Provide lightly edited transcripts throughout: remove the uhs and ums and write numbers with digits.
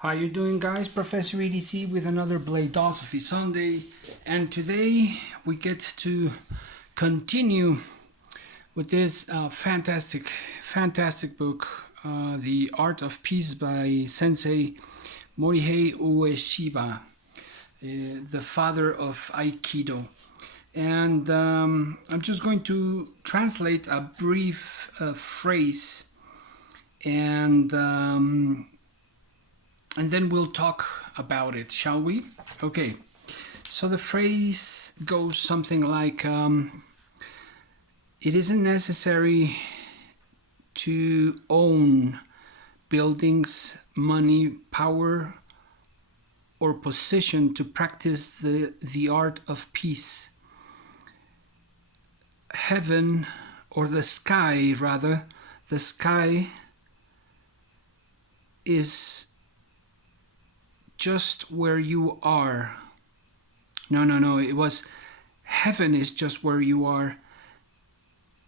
How you doing, guys? Professor EDC with another BLADE-OSOPHY Sunday, and today we get to continue with this fantastic book, The Art of Peace by Sensei Morihei Ueshiba, the father of Aikido. And I'm just going to translate a brief phrase, and then we'll talk about it, shall we? Okay, so the phrase goes something like, it isn't necessary to own buildings, money, power, or position to practice the art of peace. Heaven, or the sky rather, the sky is just where you are. No, it was heaven is just where you are,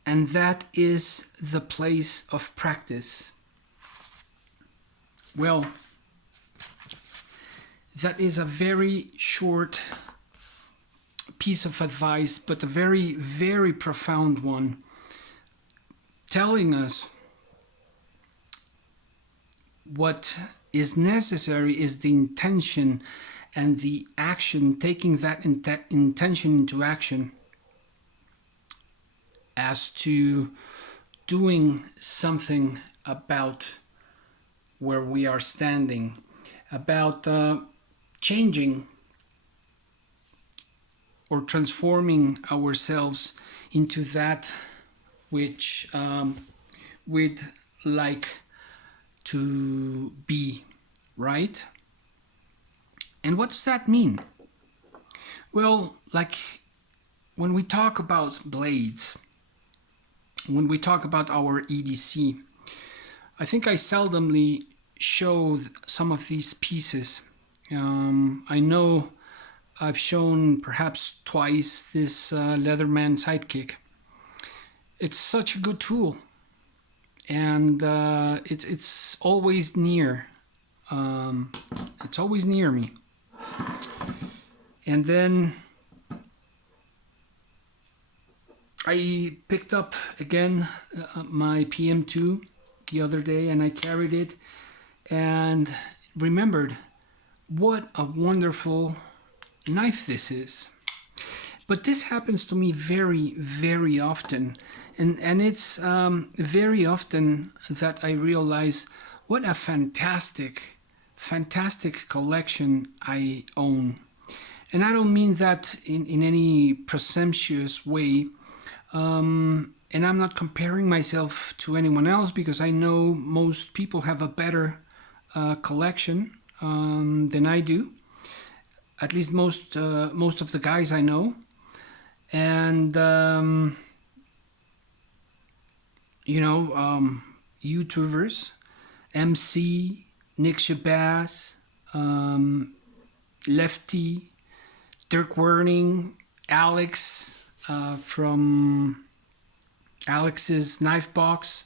and that is the place of practice. Well, that is a very short piece of advice, but a very profound one, telling us what is necessary is the intention and the action, taking that intention into action as to doing something about where we are standing, about changing or transforming ourselves into that which we'd like to be, right? And what does that mean? Well, like when we talk about blades, when we talk about our EDC, I think I seldomly show some of these pieces. I know I've shown perhaps twice this Leatherman sidekick. It's such a good tool, and it's always near. It's always near me. And then I picked up again my PM2 the other day, and I carried it and remembered what a wonderful knife this is. But this happens to me very often, and it's very often that I realize what a fantastic collection I own. And I don't mean that in any presumptuous way, and I'm not comparing myself to anyone else, because I know most people have a better collection than I do. At least most of the guys I know. And YouTubers, MC, Nick Shabazz, Lefty, Dirk Werning, Alex from Alex's Knife Box,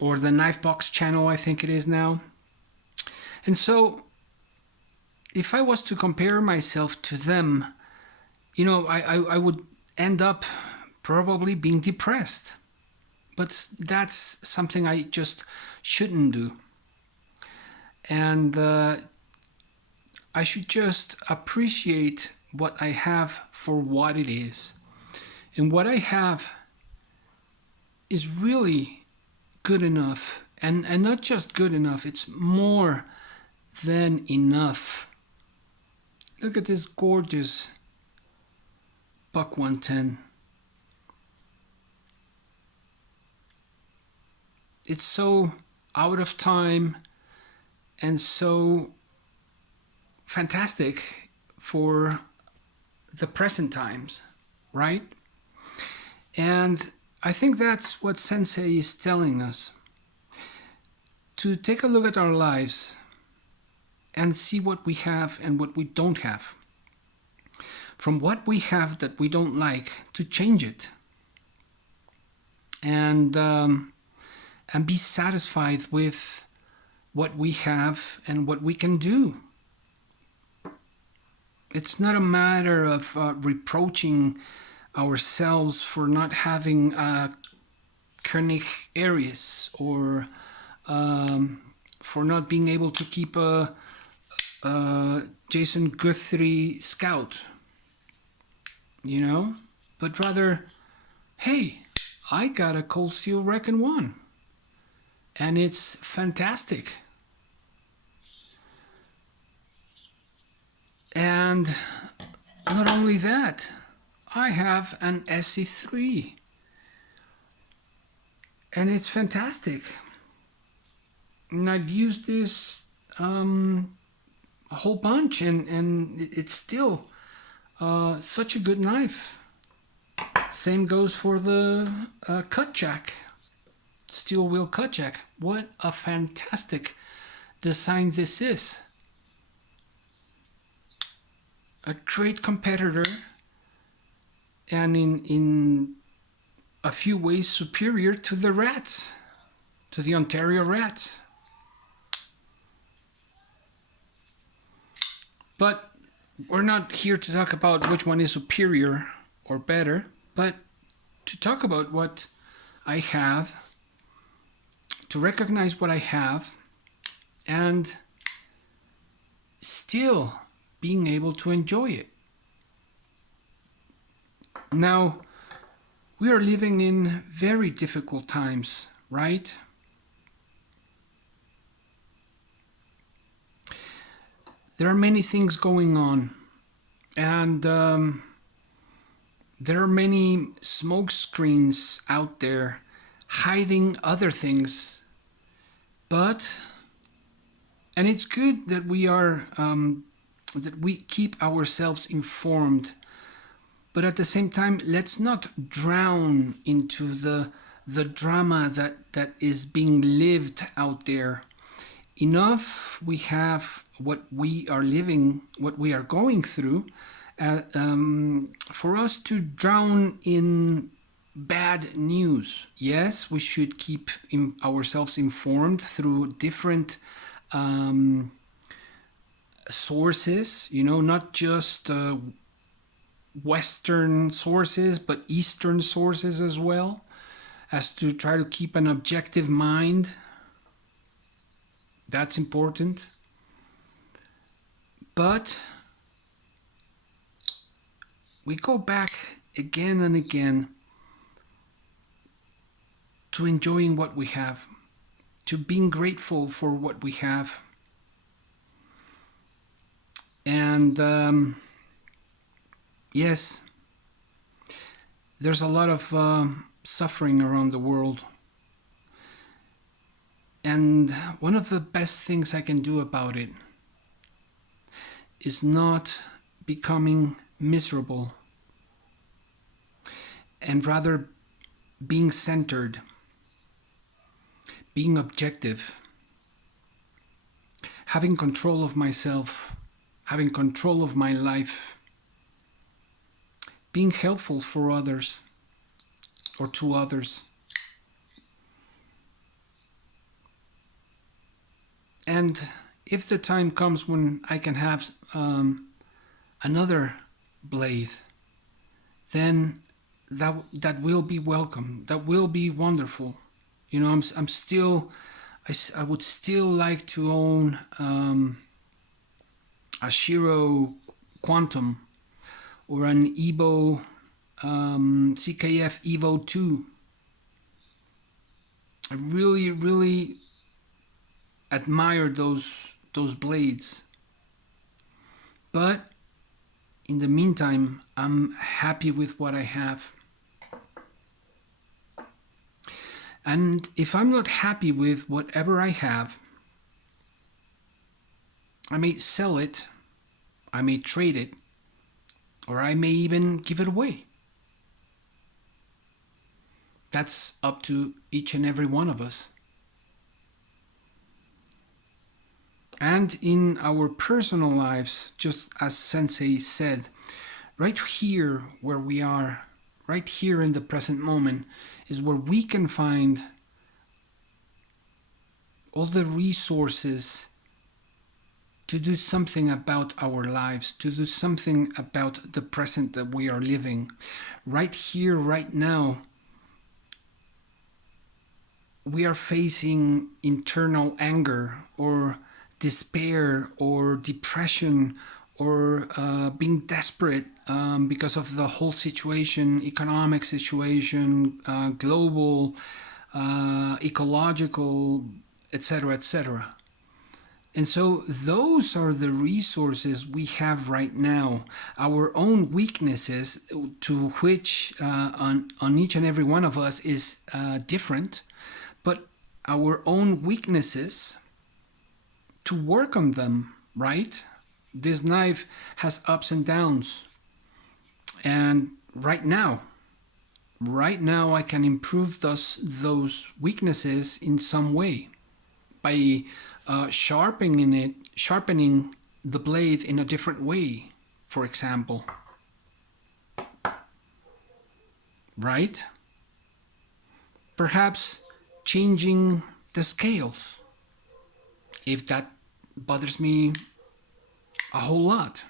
or the Knife Box channel, I think it is now. And so if I was to compare myself to them, I would end up probably being depressed. But that's something I just shouldn't do. And I should just appreciate what I have for what it is. And what I have is really good enough. And not just good enough, it's more than enough. Look at this gorgeous Buck 110. It's so out of time and so fantastic for the present times, right? And I think that's what Sensei is telling us. To take a look at our lives and see what we have and what we don't have. From what we have that we don't like, to change it. And be satisfied with what we have and what we can do. It's not a matter of reproaching ourselves for not having König Aries, or for not being able to keep a Jason Guthrie Scout, you know, but rather, hey, I got a Cold Steel Recon 1 and it's fantastic. And not only that, I have an SC3 and it's fantastic. And I've used this a whole bunch, and it's still such a good knife. Same goes for the cut jack, steel wheel cut jack. What a fantastic design this is. A great competitor, and in a few ways superior to the Rats, to the Ontario Rats. But we're not here to talk about which one is superior or better, but to talk about what I have, to recognize what I have, and still being able to enjoy it. Now, we are living in very difficult times, right? There are many things going on, and there are many smoke screens out there hiding other things. But, and it's good that we are that we keep ourselves informed, but at the same time, let's not drown into the drama that is being lived out there. Enough we have what we are living, what we are going through, for us to drown in bad news. Yes, we should keep ourselves informed through different sources, you know, not just Western sources, but Eastern sources as well, as to try to keep an objective mind. That's important. But we go back again and again to enjoying what we have, to being grateful for what we have. And yes, there's a lot of suffering around the world. And one of the best things I can do about it is not becoming miserable, and rather being centered, being objective, having control of myself, having control of my life, being helpful for others or to others. And if the time comes when I can have another blade, then that will be welcome. That will be wonderful. You know, I'm still, I would still like to own a Shiro Quantum or an Evo CKF Evo 2. I really admire those blades. But in the meantime, I'm happy with what I have. And if I'm not happy with whatever I have, I may sell it, I may trade it, or I may even give it away. That's up to each and every one of us. And in our personal lives, just as Sensei said, right here where we are, right here in the present moment, is where we can find all the resources to do something about our lives, to do something about the present that we are living. Right here, right now, we are facing internal anger or despair or depression or being desperate because of the whole situation, economic situation, global, ecological, etc., etc. And so those are the resources we have right now, our own weaknesses, to which on each and every one of us is different, but our own weaknesses, to work on them, right? This knife has ups and downs. And right now I can improve those weaknesses in some way by sharpening the blade in a different way, for example. Right? Perhaps changing the scales, if that bothers me a whole lot.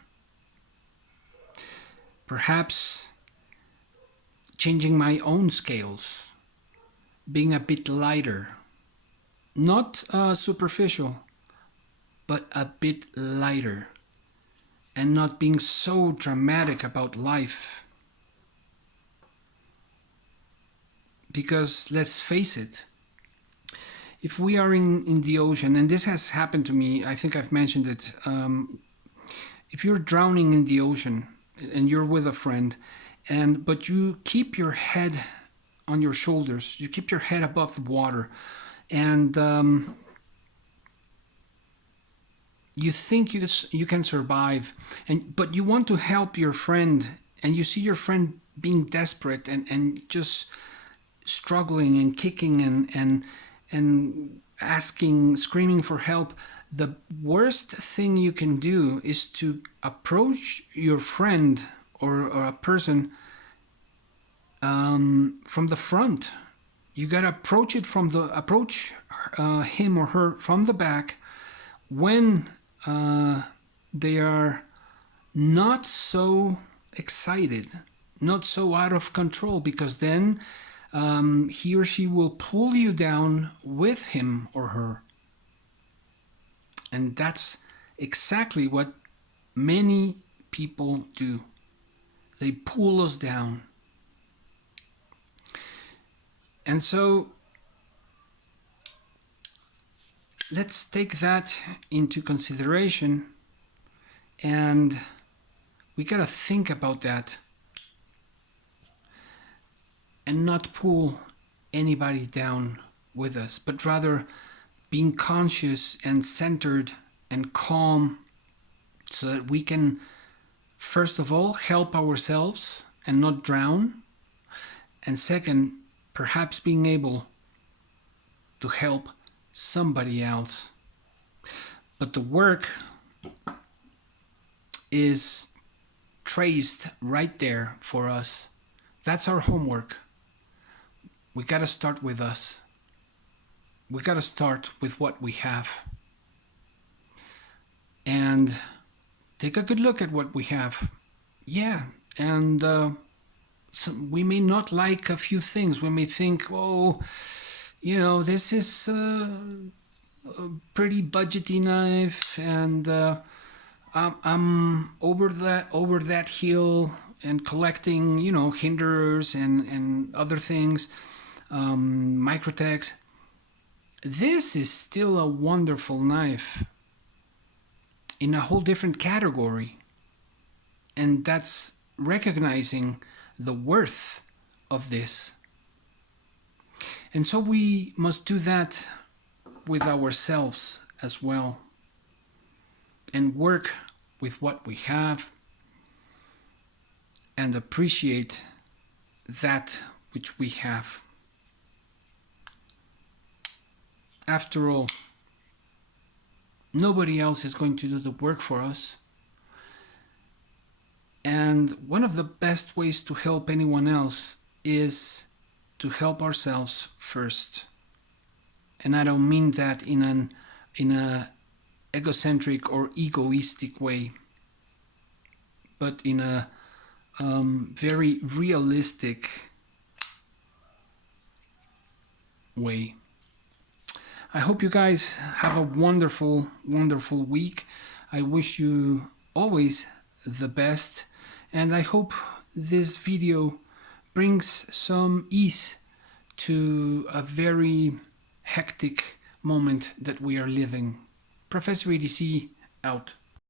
Perhaps changing my own scales, being a bit lighter. Not superficial, but a bit lighter, and not being so dramatic about life. Because let's face it, if we are in the ocean, and this has happened to me, I think I've mentioned it, if you're drowning in the ocean and you're with a friend, but you keep your head on your shoulders, you keep your head above the water, and you think you can survive, but you want to help your friend, and you see your friend being desperate and just struggling and kicking and asking, screaming for help. The worst thing you can do is to approach your friend or a person from the front. You gotta approach him or her from the back when they are not so excited, not so out of control, because then he or she will pull you down with him or her. And that's exactly what many people do. They pull us down. And so let's take that into consideration, and we gotta think about that and not pull anybody down with us, but rather being conscious and centered and calm, so that we can, first of all, help ourselves and not drown, and second, perhaps being able to help somebody else. But the work is traced right there for us. That's our homework. We gotta start with us. We gotta start with what we have. And take a good look at what we have. Yeah, and we may not like a few things. We may think, oh, this is a pretty budgety knife, and I'm over that hill and collecting, hinders and other things, microtechs. This is still a wonderful knife in a whole different category, and that's recognizing the worth of this. And so we must do that with ourselves as well, and work with what we have and appreciate that which we have. After all, nobody else is going to do the work for us. And one of the best ways to help anyone else is to help ourselves first. and I don't mean that in a egocentric or egoistic way, but in a very realistic way. I hope you guys have a wonderful, wonderful week. I wish you always the best, and I hope this video brings some ease to a very hectic moment that we are living. Professor EDC out.